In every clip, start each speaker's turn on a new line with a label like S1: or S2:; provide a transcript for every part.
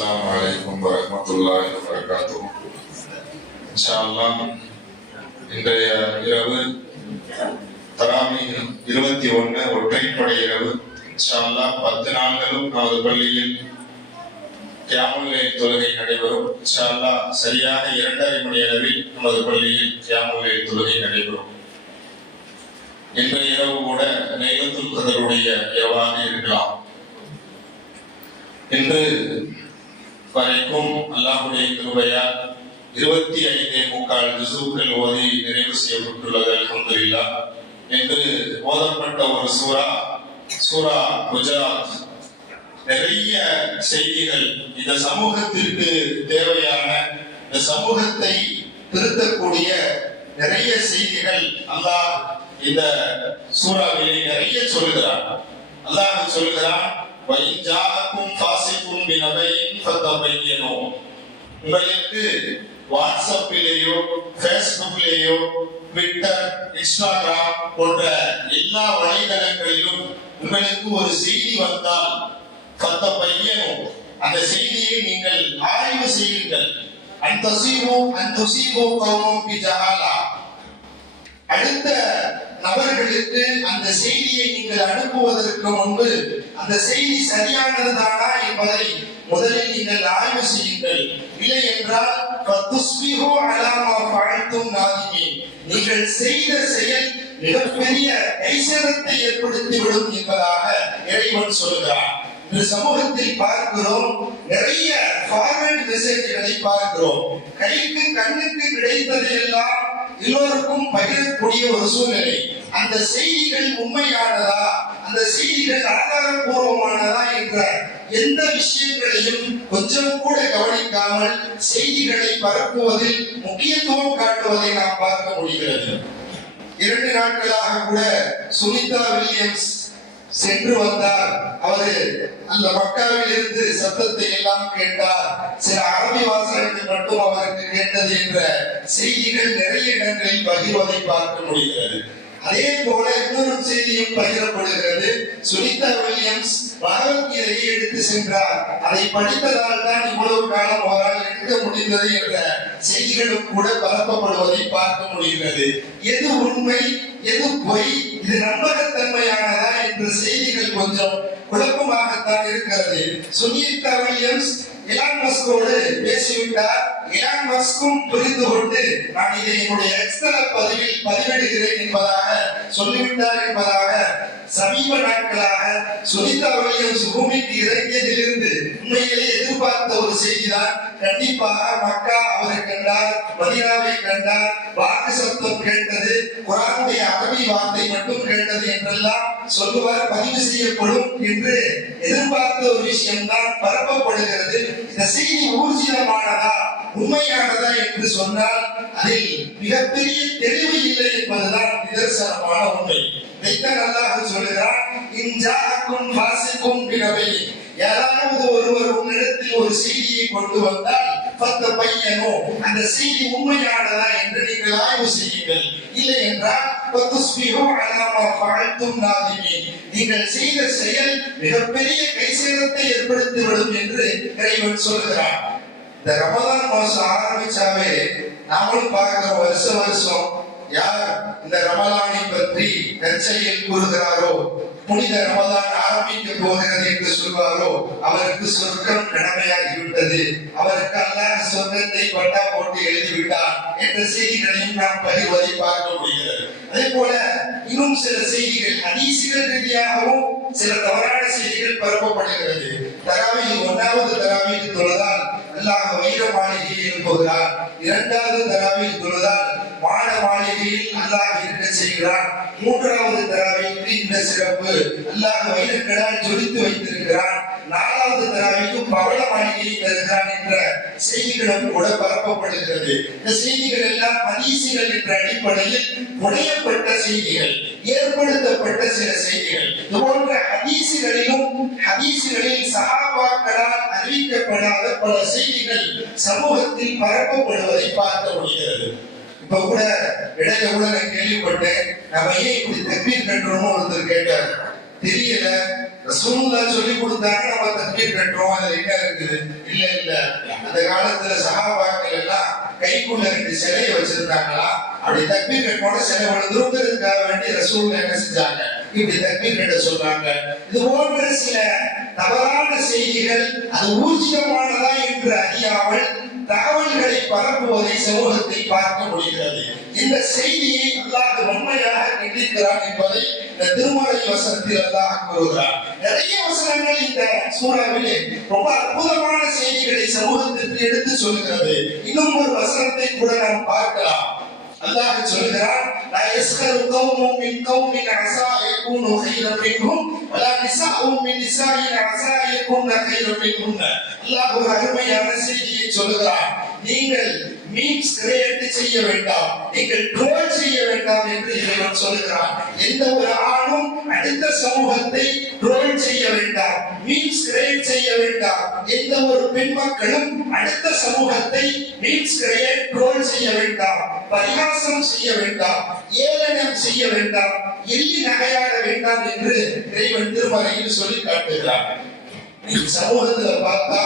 S1: السلام عليكم ورحمة الله وبركاته إن شاء الله இன்றைய இரவு தராமி இருபத்தி ஒன்று ஒற்றைப்படை இரவு இன்ஷா அல்லாஹ் பத்து நாட்களும் நமது பள்ளியில் கியாமுல்லை தொழுகை நடைபெறும் இன்ஷா அல்லாஹ் சரியாக இரண்டரை மணி அளவில் நமது பள்ளியில் கியாமுல்லை தொழுகை நடைபெறும் இன்றைய இரவு கூட நைலத்துல் கதருடைய இரவாக இருக்கலாம் இன்று வரைக்கும் அல்லாஹுடைய கிருபையால் இருபத்தி ஐந்தே முக்கால் திசுக்கள் ஓதி நிறைவு செய்யப்பட்டுள்ளது அல்ஹம்துலில்லா. என்று ஓதப்பட்ட ஒரு சூரா சூரா குஜராத். நிறைய செய்திகள் இந்த சமூகத்திற்கு தேவையான இந்த சமூகத்தை திருத்தக்கூடிய நிறைய செய்திகள் அல்லாஹ் இந்த சூறாவிலே நிறைய சொல்கிறான் அல்லாஹ் சொல்கிறான் "வஇன் ஜாஅக்கும் ஃபாசிகுன் பினபையின் ஃபதபையனு." உங்களுக்கு வாட்ஸ்அப்பிலேயோ ஃபேஸ்புக்லேயோ ட்விட்டர் இன்ஸ்டாகிராம் போன்ற எல்லா வலைதளங்களிலும் உங்களுக்கு ஒரு செய்தி வந்தால் பத்த பையனும் அந்த செய்தியை நீங்கள் ஆய்வு செய்யுங்கள். அந்த சீபோ அந்த சீபோ கௌமம் அடுத்த நபர்களுக்கு அந்த செய்தியை நீங்கள் அனுப்புவதற்கு முன்பு அந்த செய்தி சரியானதுதானா என்பதை முதலில் நீங்கள் ஆய்வு செய்யுங்கள். இல்லை என்றால் நீங்கள் செய்த செயல் மிகப்பெரிய கைசேதத்தை ஏற்படுத்திவிடும் என்பதாக இறைவன் சொல்கிறார் இந்த சமூகத்தில் பார்க்கிறோம் நிறைய ஃபார்வர்ட் மெசேஜ்களை பார்க்கிறோம். கைக்கு கண்ணுக்கு கிடைத்ததை எல்லாம் எல்லோருக்கும் பகிரக்கூடிய ஒரு சூழ்நிலை. அந்த செய்திகள் உண்மையானதா? அந்த செய்திகள் ஆதாரபூர்வமானதா என்ற எந்த விஷயங்களையும் கொஞ்சம் கூட கவனிக்காமல் செய்திகளை பரப்புவதில் முக்கியத்துவம் காட்டுவதை நாம் பார்க்க முடிகிறது. இரண்டு நாட்களாக கூட சுனிதா வில்லியம்ஸ் சென்று வந்தார். அவரு அந்த மக்காவில் இருந்து சத்தத்தை எல்லாம் கேட்டார். சில அரபி வாசகத்தில் மட்டும் அவருக்கு கேட்டது என்ற செய்திகள் நிறைய இடங்களில் பகிர்வதை பார்க்க முடிகிறது. அதே போல இன்னொரு செய்தியும் பகிரப்படுகிறது. சுனிதா வில்லியம்ஸ் பகவத்கீதையை எடுத்து சென்றார். அதை படித்ததால் தான் இவ்வளவு காலம் அவரால் எடுக்க முடிந்தது என்ற செய்திகளும் கூட பரப்பப்படுவதை பார்க்க முடிகிறது. எது உண்மை எது பொய் இது நம்பகத்தன்மையானதா என்ற செய்திகள் கொஞ்சம் குழப்பமாகத்தான் இருக்கிறது. சுனிதா வில்லியம்ஸ் இலான் மஸ்கோடு பேசிவிட்டார். இலான் மஸ்கும் புரிந்து கொண்டு நான் இதை என்னுடைய எக்ஸ்தல பதிவில் பதிவிடுகிறேன் என்பதாக சொல்லிவிட்டார் என்பதாக சமீப நாட்களாக சுனிதா வில்லியம்ஸ் பூமிக்கு இறங்கியதிலிருந்து உண்மையிலே எதிர்பார்த்த ஒரு செய்திதான். கண்டிப்பாக மக்கா அவரை கண்டார் மதினாவை கண்டார் வாக்கு சத்தம் கேட்டது குரானுடைய அரபி வார்த்தை மட்டும் கேட்டது என்றெல்லாம் சொல்லுவார் பதிவு செய்யப்படும் என்று எதிர்பார்த்த ஒரு விஷயம்தான் பரப்பப்படுகிறது. இந்த செய்தி ஊர்ஜிதமானதா உண்மையானதா என்று சொன்னால் அதில் மிகப்பெரிய தெளிவு இல்லை என்பதுதான் நிதர்சனமான உண்மை. இதைத்தான் அல்லாஹ் சொல்லுகிறான் இன்ஜாக்கும் பாசிக்கும் பிறவை யாராவது ஒருவர் உன்னிடத்தில் ஒரு செய்தியை கொண்டு வந்தால் பத்த பையனோ அந்த செய்தி உண்மையானதா என்று நீங்கள் ஆய்வு செய்யுங்கள். இல்லை என்றால் நீங்கள் செய்த செயல் மிகப்பெரிய கைசேதத்தை ஏற்படுத்திவிடும் என்று இறைவன் சொல்கிறான் இந்த ரமதான் மாசம் ஆரம்பிச்சாவே நாமளும் பார்க்கிறோம் வருஷ வருஷம் யார் இந்த ரமலானை பற்றி நற்செயல் கூறுகிறாரோ புனித ரமதான் ஆரம்பிக்க போகிறது என்று சொல்வாரோ அவருக்கு சொர்க்கம் கடமையாகிவிட்டது. அவருக்கு அல்லாஹ் சொர்க்கத்தை பட்டா போட்டு எழுதிவிட்டார் என்ற செய்திகளையும் நாம் பகிர்வதை பார்க்க முடிகிறது. அதே போல இன்னும் சில செய்திகள் ஹதீசுகள் ரீதியாகவும் சில தவறான செய்திகள் பரப்பப்படுகிறது. தராவில் ஒன்றாவது தராவில் தொழுதால் அல்லாஹ் வைர மாளிகையை எழுப்புகிறார் இரண்டாவது தராவில் தொழுதால் வான மாளிகையில் அல்லாஹ் இருக்க செய்கிறான்? மூன்றாவது தராவிக்கு இந்த சிறப்பு. அல்லாஹ் வயிறுக்கடால் ஜொலித்து வைத்திருக்கிறான். நாலாவது தராவிக்கு பவள மாளிகையை தருகிறான் என்ற செய்திகளும் கூட பரப்பப்படுகிறது. இந்த செய்திகள் எல்லாம் ஹதீசுகள் என்ற அடிப்படையில் புனையப்பட்ட செய்திகள் ஏற்படுத்தப்பட்ட சில செய்திகள். இது போன்ற ஹதீசுகளிலும் ஹதீசுகளில் சகாபாக்களால் அறிவிக்கப்படாத பல செய்திகள் சமூகத்தில் பரப்பப்படுவதை பார்க்க முடியும் இப்ப கூட இடையில கூட நான் கேள்விப்பட்டேன் நம்ம ஏன் இப்படி தப்பீர் கட்டுறோம்னு ஒருத்தர் கேட்டார். தெரியல. ரசூலுல்லா சொல்லி கொடுத்தாங்க நம்ம தக்பீர் கட்டுறோம். அதுல என்ன இருக்குது? இல்ல இல்ல. அந்த காலத்துல சகாபாக்கள் எல்லாம் கைக்குள்ள ரெண்டு சிலையை வச்சிருந்தாங்களா? அப்படி தக்பீர் கட்டோட சிலை விழுந்துருங்கிறதுக்காக வேண்டி ரசூல் என்ன செஞ்சாங்க? இப்படி தக்பீர் கட்ட சொல்றாங்க. இது போன்ற சில தவறான செய்திகள் அது ஊர்ஜிதமானதா என்று அறியாமல் தகவல்களை பரப்புவதை சமூகத்தில் பார்க்க முடிகிறது. இந்த செய்தியை அல்லாஹ் உண்மையாக கண்டிக்கிறான் என்பதை இந்த திருமலை வசனத்தில் அல்லாஹ் கூறுகிறார் நிறைய வசனங்கள் இந்த சூறாவிலே ரொம்ப அற்புதமான செய்திகளை சமூகத்திற்கு எடுத்து சொல்கிறது. இன்னும் ஒரு வசனத்தை கூட நாம் பார்க்கலாம். அல்லாஹ் சொல்கிறான் லா யஸ்கரு கௌமும் மின் கௌமின் அஸா யகூனு கைரம் மின்ஹும் வலா நிசாஉம் மின் நிசாஇன் அஸா யகூன கைரம் மின்ஹும் அல்லாஹ் ஒரு அருமையான செய்தியை சொல்கிறான் நீங்கள் மீம்ஸ் கிரியேட் செய்ய வேண்டாம். நீங்கள் ட்ரோல் செய்ய வேண்டாம் என்று இறைவன் சொல்கிறான் எந்த ஒரு ஆணும் அடுத்த சமூகத்தை ட்ரோல் செய்ய வேண்டாம். மீம்ஸ் கிரியேட் செய்ய வேண்டாம். எந்த ஒரு பெண் மக்களும் அடுத்த சமூகத்தை மீம்ஸ் கிரியேட் ட்ரோல் செய்ய வேண்டாம். பரிகாசம் செய்ய வேண்டாம். ஏளனம் செய்ய வேண்டாம். எள்ளி நகையாட வேண்டாம் என்று இறைவன் திருமறையில் சொல்லி காட்டுகிறார் சமூகத்துல பார்த்தா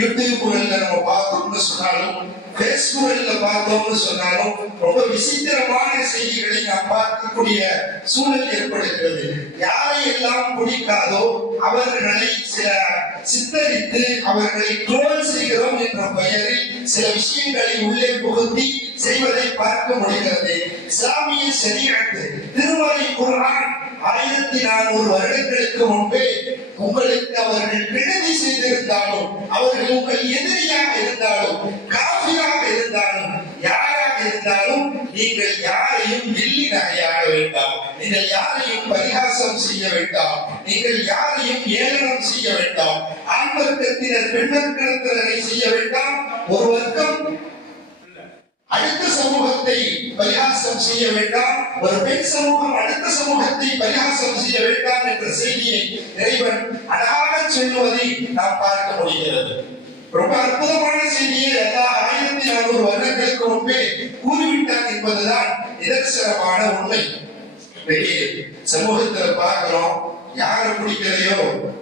S1: யூடியூப்ல நம்ம பார்த்தோம்னு சொன்னாலும் பேஸ்புக்ல பார்த்தோம்னு சொன்னாலும் ரொம்ப விசித்திரமான செய்திகளை நாம் பார்க்கக்கூடிய சூழல் ஏற்படுகிறது. யாரை எல்லாம் பிடிக்காதோ அவர்களை சில சித்தரித்து அவர்களை ட்ரோல் செய்கிறோம் என்ற பெயரில் சில விஷயங்களை உள்ளே புகுத்தி செய்வதை பார்க்க முடிகிறது. இஸ்லாமிய சரியாட்டு திருமலை குரான் ஆயிரத்தி நானூறு வருடங்களுக்கு முன்பே உங்களுக்கு அவர்கள் விடுதி செய்திருந்தாலும் அவர்கள் உங்கள் எதிரியாக இருந்தாலும் காபிராக இருந்தாலும் யாராக இருந்தாலும் நீங்கள் யாரையும் வில்லி நகையாட வேண்டாம். நீங்கள் யாரையும் பரிகாசம் செய்ய வேண்டாம். நீங்கள் யாரையும் ஏளனம் செய்ய வேண்டாம். ஆண் வர்க்கத்தினர் பெண் வர்க்கத்தினரை செய்ய வேண்டாம். ஒரு வர்க்கம். அடுத்த சமூகத்தை பரிகாசம் செய்ய வேண்டாம். ஒரு பெண் சமூகம் அடுத்த சமூகத்தை பரிகாசம் செய்ய வேண்டாம் என்ற செய்தியை இறைவன் அழகாக சொல்லுவதை நாம் பார்க்க முடிகிறது. ரொம்ப அற்புதமான செய்தியை எல்லா ஆயிரத்தி நானூறு வருடங்களுக்கு முன்பே கூறிவிட்டார் என்பதுதான் நிதர்சனமான உண்மை. சமூகத்தில் பார்க்கிறோம். யாரை பிடிக்கலையோ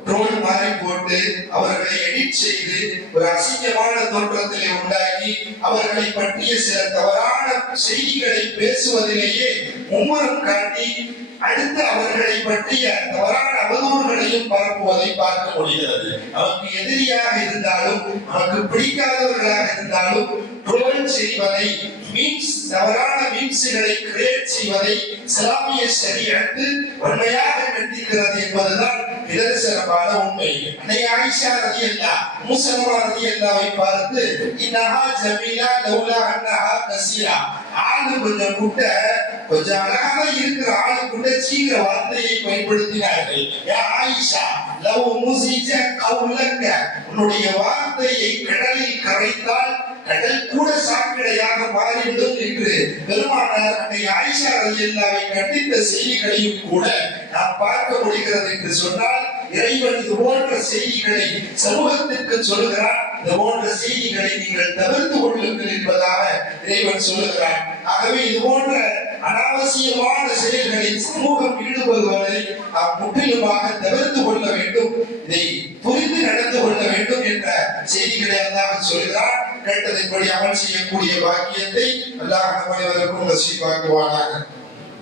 S1: ட்ரோல் மாதிரி போட்டு அவர்களை எடிட் செய்து ஒரு அசிங்கமான தோற்றத்திலே உண்டாக்கி அவர்களை பற்றிய சில தவறான செய்திகளை பேசுவதிலேயே மும்முரம் காட்டி அடுத்து அவர்களை பற்றிய தவறான அவதூறுகளையும் பரப்புவதை பார்க்க முடிகிறது. நமக்கு எதிரியாக இருந்தாலும் நமக்கு பிடிக்காதவர்களாக இருந்தாலும் ட்ரோல் செய்வதை மீன்ஸ் தவறான மீன்ஸ்களை கிரியேட் செய்வதை இஸ்லாமிய சரியத்து உண்மையாக கண்டிக்கிறது என்பதுதான் நிதர்சனமான உண்மை. அன்னை ஆயிஷா ரதி அல்லா மூசலமா ரதி அல்லாவை பார்த்து இன்னஹா ஜமீலா லௌலா அன்னஹா கசீரா. ஆளு கொஞ்சம் குட்ட கொஞ்சம் அழகாக இருக்கிற ஆளு கூட சீக்கிர வார்த்தையை பயன்படுத்தினார்கள். யா ஆயிஷா லவ் முசிஜ கவுலக்க உன்னுடைய வார்த்தையை கடலில் கரைத்தால் கடல் கூட சாக்கடையாக மாறிவிடும் என்று பெருமானார் அன்னை ஆயிஷா ரலியல்லாவை கண்டித்த செய்திகளையும் கூட நாம் பார்க்க முடிகிறது என்று சொன்னால் இறைவன் இது போன்ற செய்திகளை சமூகத்திற்கு சொல்லுகிறான். இது போன்ற செய்திகளை நீங்கள் தவிர்த்து கொள்ளுங்கள் என்பதாக இறைவன் சொல்லுகிறான். ஆகவே இது போன்ற அனாவசியமான செயல்களில் சமூகம் ஈடுபடுவதை நாம் முற்றிலுமாக தவிர்த்து கொள்ள வேண்டும். இதை புரிந்து நடந்து கொள்ள வேண்டும் என்ற செய்திகளை அல்லாஹ் சொல்கிறான் கேட்டதின்படி அமல் செய்யக்கூடிய பாக்கியத்தை அல்லாஹ் அனைவருக்கும் நசீபாக்குவானாக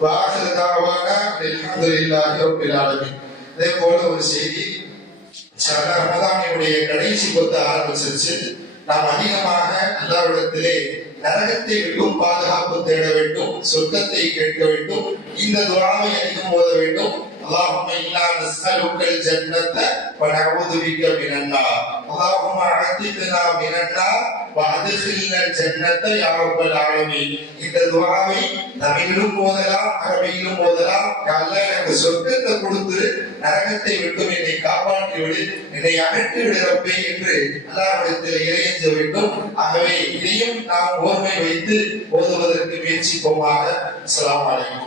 S1: வாசல் தாவானா அல்ஹம்துலில்லாஹி ரப்பில் ஆலமீன். போல ஒரு செய்தி ரமதானியுடைய கடைசி கொத்த ஆரம்பிச்சிருச்சு. நாம் அதிகமாக அல்லாவிடத்திலே நரகத்தை விட்டும் பாதுகாப்பு தேட வேண்டும் சொர்க்கத்தை கேட்க வேண்டும் இந்த துவாவை அதிகம் போத வேண்டும். அல்லாஹ் இல்லாத ஜன்னத்தை ونعوذ بك من النار اللهم أعتقنا من النار وأدخلنا الجنة يا رب العالمين இந்த துவாவை தமிழிலும் ஓதலாம் அரபியிலும் ஓதலாம் அல்ல எனக்கு சொர்க்கத்தை கொடுத்து நரகத்தை விட்டும் என்னை காப்பாற்றி விடு என்னை அகற்றி விடு ரப்பே என்று அல்லாஹ்விடத்தில் இறையஞ்ச வேண்டும் ஆகவே இதையும் நாம் ஓர்மை வைத்து ஓதுவதற்கு முயற்சிப்போமாக அஸ்ஸலாமு அலைக்கும்